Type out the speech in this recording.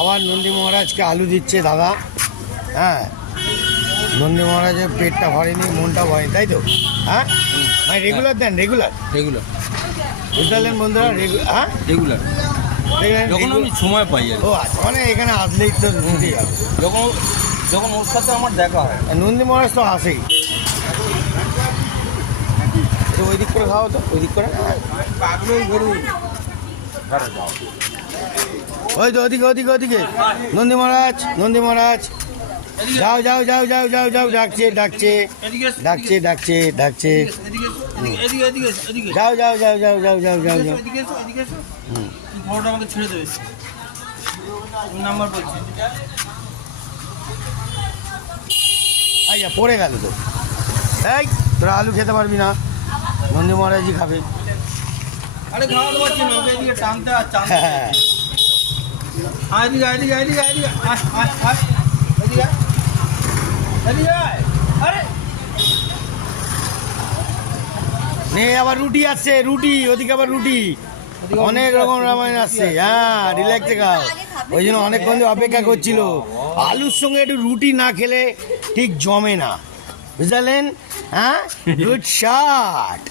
আবার নন্দী মহারাজকে আলু দিচ্ছে দাদা। হ্যাঁ, নন্দী মহারাজের পেটটা ভরেনি, মনটা ভরেনি, তাই তো? হ্যাঁ ভাই, রেগুলার দেন? রেগুলার রেগুলার বুঝতে পারলেন বন্ধুরা? হ্যাঁ, রেগুলার যখন আমি সময় পাই আর কি। ও আচ্ছা, মানে এখানে আসলেই তো দিতেই হবে। যখন যখন ওর সাথে আমার দেখা হয়। নন্দী মহারাজ তো আসেই। তো ওই দিক করে খাওয়া তো, ওই দিক করে। ওই তো ওদিকে ওদিকে ওদিকে নন্দী মহারাজ, নন্দী মহারাজ, যাও যাও যাও যাও যাও যাও, ডাকছে ডাকছে ডাকছে ডাকছে ডাকছে, যাও যাও যাও যাও যাও যাও যাও যাও। খবরটা আমাকে ছেড়ে দেবে, নাম্বার বলছি। আচ্ছা, পড়ে গেল তো। এই তোরা আলু খেতে পারবি না, নন্দী মহারাজই খাবে। আরে খাওয়াতে পারছি না, ওকে এদিকে টানতে আর টানতে। হ্যাঁ, এদিকে এদিকে এদিকে এদিকে আয় আয় আয়, এদিকে আয়, এদিকে আয়। আরে নে আবার রুটি আসছে, রুটি ওদিকে আবার রুটি, অনেক রকম রামায়ণ আসছে। হ্যাঁ, রিল্যাক্সে খাও। ওই জন্য অনেকক্ষণ ধরে অপেক্ষা করছিল। আলুর সঙ্গে একটু রুটি না খেলে ঠিক জমে না, বুঝলেন? হ্যাঁ, গুড শট।